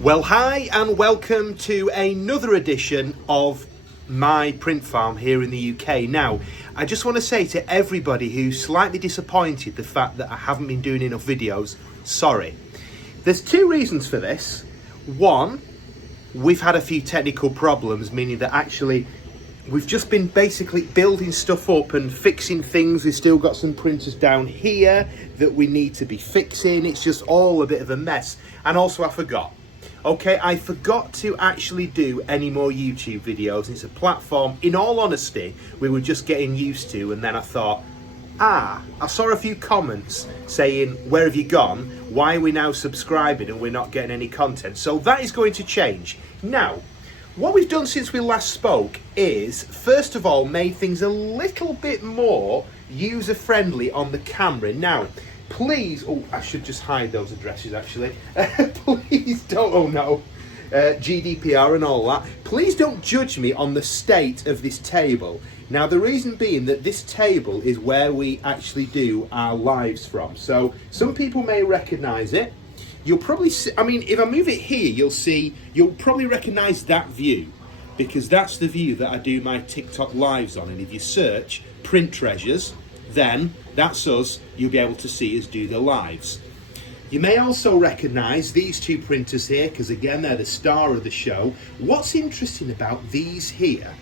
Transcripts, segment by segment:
Well, hi and welcome to another edition of my print farm here in the UK. Now, I just want to say to everybody who's slightly disappointed the fact that I haven't been doing enough videos, sorry. There's two reasons for this. One, we've had a few technical problems, meaning that actually we've just been basically building stuff up and fixing things. We've still got some printers down here that we need to be fixing. It's just all a bit of a mess. And also I forgot to actually do any more YouTube videos. It's a platform, in all honesty, we were just getting used to, and then I thought, I saw a few comments saying, where have you gone? Why are we now subscribing and we're not getting any content? So that is going to change. Now, what we've done since we last spoke is, first of all, made things a little bit more user-friendly on the camera. Now, please, I should just hide those addresses actually. Please don't, GDPR and all that. Please don't judge me on the state of this table. Now, the reason being that this table is where we actually do our lives from. So some people may recognize it. You'll probably see, if I move it here, you'll probably recognize that view, because that's the view that I do my TikTok lives on. And if you search Print Treasures, then that's us. You'll be able to see us do the lives. You may also recognize these two printers here, because again, they're the star of the show. What's interesting about these here,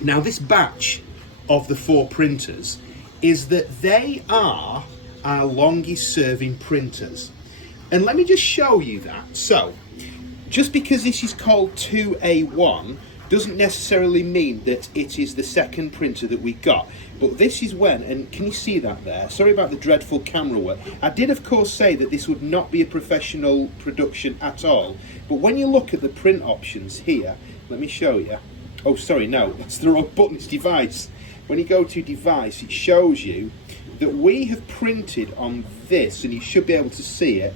now this batch of the 4 printers, is that they are our longest serving printers. And let me just show you that. So, just because this is called 2A1 doesn't necessarily mean that it is the second printer that we got. But this is when, and can you see that there? Sorry about the dreadful camera work. I did of course say that this would not be a professional production at all. But when you look at the print options here, let me show you. Oh, sorry, no, that's the wrong button, it's device. When you go to device, it shows you that we have printed on this, and you should be able to see it,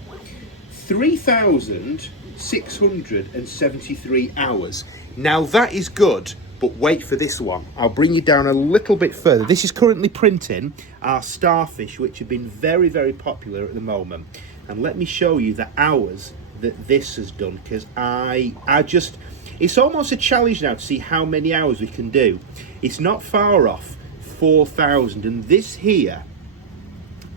3,673 hours. Now that is good, but wait for this one. I'll bring you down a little bit further. This is currently printing our starfish, which have been very, very popular at the moment. And let me show you the hours that this has done, because it's almost a challenge now to see how many hours we can do. It's not far off 4,000, and this here,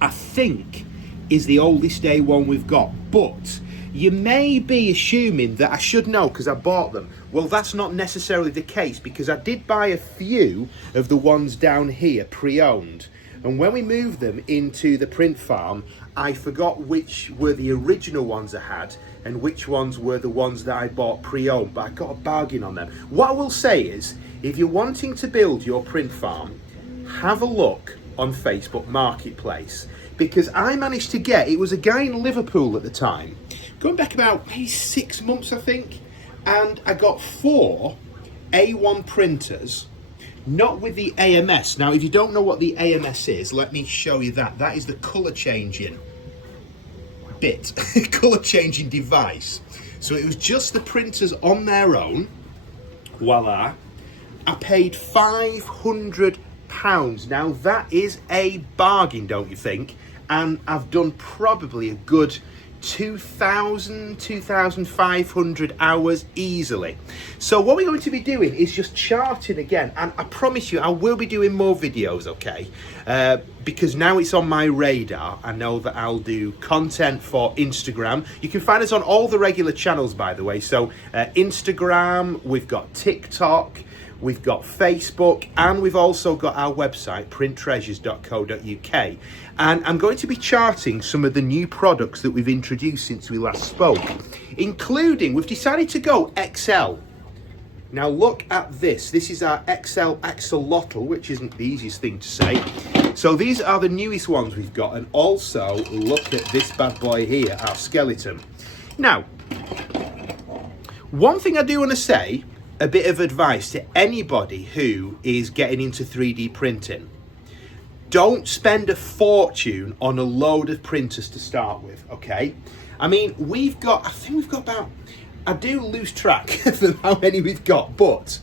I think, is the oldest A1 we've got. But you may be assuming that I should know because I bought them. Well, that's not necessarily the case, because I did buy a few of the ones down here pre-owned. And when we moved them into the print farm, I forgot which were the original ones I had and which ones were the ones that I bought pre-owned, but I got a bargain on them. What I will say is, if you're wanting to build your print farm, have a look on Facebook Marketplace, because I managed to get, it was a guy in Liverpool at the time, going back about maybe 6 months I think, and I got 4 A1 printers, not with the AMS. Now if you don't know what the AMS is, let me show you that. That is the colour changing bit, colour changing device. So it was just the printers on their own, voila. I paid £500. Now that is a bargain, don't you think? And I've done probably a good 2,500 hours easily. So what we're going to be doing is just charting again, and I promise you I will be doing more videos, okay? Because now it's on my radar. I know that I'll do content for Instagram. You can find us on all the regular channels, by the way. So Instagram, we've got TikTok, we've got Facebook, and we've also got our website, printtreasures.co.uk. And I'm going to be charting some of the new products that we've introduced since we last spoke, including, we've decided to go XL. Now look at this. This is our XL axolotl, which isn't the easiest thing to say. So these are the newest ones we've got. And also look at this bad boy here, our skeleton. Now, one thing I do want to say, a bit of advice to anybody who is getting into 3D printing. Don't spend a fortune on a load of printers to start with, okay? I mean, I think we've got about, I do lose track of how many we've got, but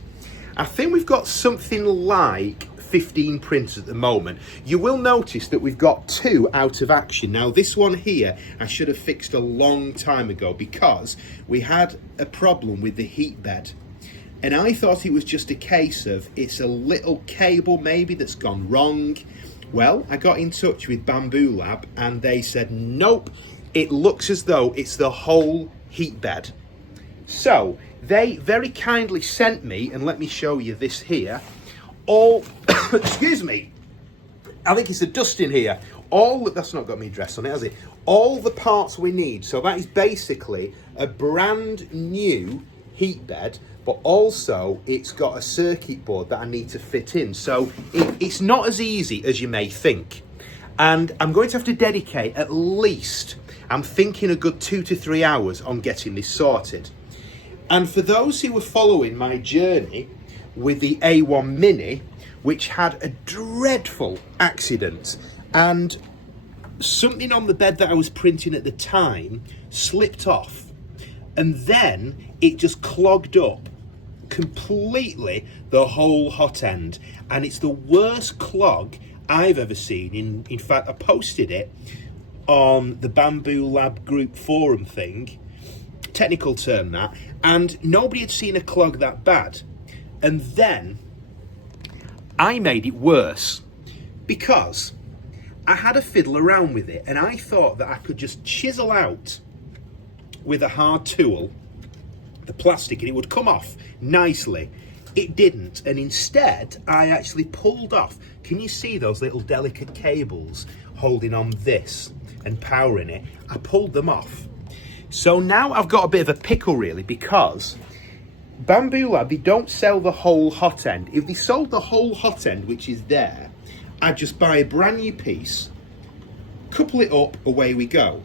I think we've got something like 15 printers at the moment. You will notice that we've got 2 out of action. Now this one here I should have fixed a long time ago because we had a problem with the heat bed. And I thought it was just a case of it's a little cable maybe that's gone wrong. Well, I got in touch with Bambu Lab and they said, nope, it looks as though it's the whole heat bed. So they very kindly sent me, and let me show you this here, all, excuse me, I think it's the dust in here. That's not got me dressed on it, has it? All the parts we need. So that is basically a brand new heat bed, but also it's got a circuit board that I need to fit in. So it's not as easy as you may think. And I'm going to have to dedicate at least, I'm thinking a good 2 to 3 hours on getting this sorted. And for those who were following my journey with the A1 Mini, which had a dreadful accident, and something on the bed that I was printing at the time slipped off, and then it just clogged up completely the whole hot end, and it's the worst clog I've ever seen. In fact, I posted it on the Bambu Lab group forum thing, technical term that, and nobody had seen a clog that bad. And then I made it worse because I had a fiddle around with it and I thought that I could just chisel out with a hard tool the plastic and it would come off nicely. It didn't, and instead I actually pulled off, can you see those little delicate cables holding on this and powering it? I pulled them off. So now I've got a bit of a pickle really, because Bambu Lab, they don't sell the whole hot end. If they sold the whole hot end, which is there, I'd just buy a brand new piece, couple it up, away we go.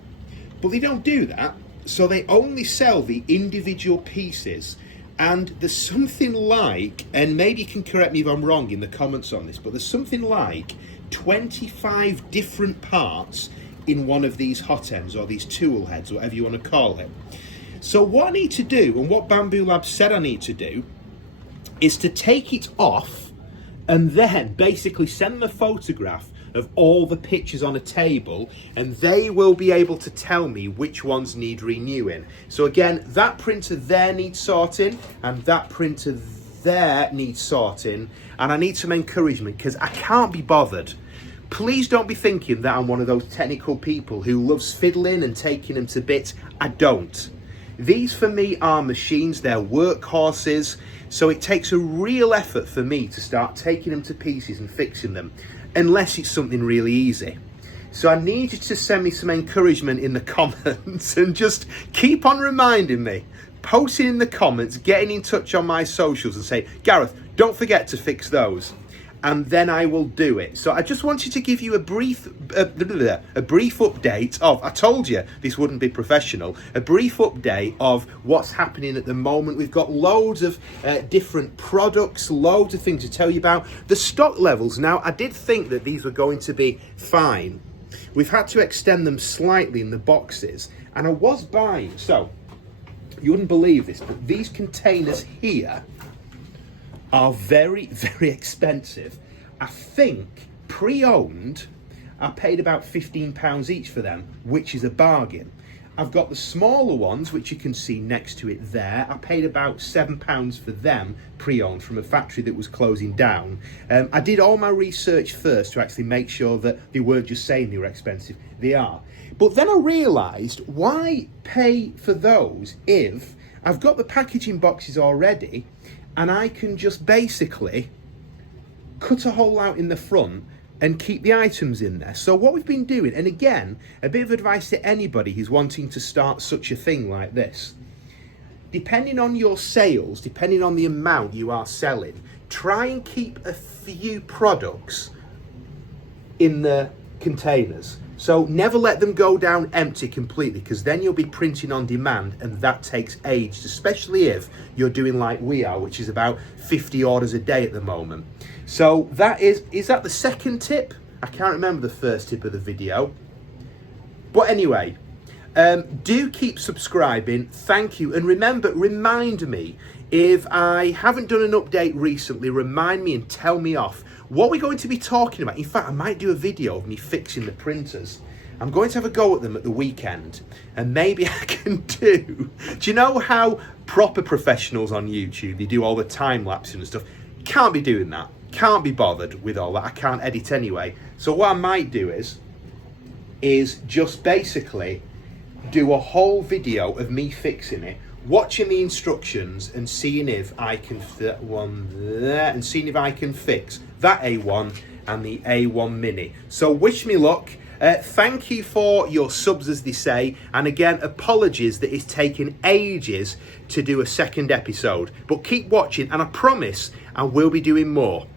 But they don't do that, so they only sell the individual pieces. And there's something like, and maybe you can correct me if I'm wrong in the comments on this, but there's something like 25 different parts in one of these hot ends, or these tool heads, whatever you want to call it. So what I need to do, and what Bambu Lab said I need to do, is to take it off and then basically send them a photograph of all the pictures on a table, and they will be able to tell me which ones need renewing. So again, that printer there needs sorting, and that printer there needs sorting, and I need some encouragement because I can't be bothered. Please don't be thinking that I'm one of those technical people who loves fiddling and taking them to bits. I don't. These for me are machines, they're workhorses, so it takes a real effort for me to start taking them to pieces and fixing them, unless it's something really easy. So I need you to send me some encouragement in the comments and just keep on reminding me, posting in the comments, getting in touch on my socials and say, Gareth, don't forget to fix those. And then I will do it. So I just wanted to give you a brief update of, I told you this wouldn't be professional, a brief update of what's happening at the moment. We've got loads of different products, loads of things to tell you about. The stock levels, now I did think that these were going to be fine. We've had to extend them slightly in the boxes, and I was buying, so you wouldn't believe this, but these containers here are very, very expensive. I think pre-owned, I paid about £15 each for them, which is a bargain. I've got the smaller ones, which you can see next to it there. I paid about £7 for them pre-owned from a factory that was closing down. I did all my research first to actually make sure that they weren't just saying they were expensive. They are. But then I realised, why pay for those if I've got the packaging boxes already, and I can just basically cut a hole out in the front and keep the items in there. So what we've been doing, and again, a bit of advice to anybody who's wanting to start such a thing like this, depending on your sales, depending on the amount you are selling, try and keep a few products in the containers. So never let them go down empty completely, because then you'll be printing on demand, and that takes ages, especially if you're doing like we are, which is about 50 orders a day at the moment. So that is that the second tip? I can't remember the first tip of the video. But anyway, do keep subscribing. Thank you. And remember, remind me, if I haven't done an update recently, remind me and tell me off. what we're going to be talking about, in fact, I might do a video of me fixing the printers. I'm going to have a go at them at the weekend, and maybe I can do you know how proper professionals on YouTube, they do all the time lapsing and stuff? Can't be doing that. Can't be bothered with all that. I can't edit anyway. So what I might do is just basically do a whole video of me fixing it, watching the instructions and seeing if I can fit one there and seeing if I can fix that A1 and the A1 Mini. So wish me luck. Thank you for your subs, as they say, and again, apologies that it's taken ages to do a second episode, but keep watching and I promise I will be doing more.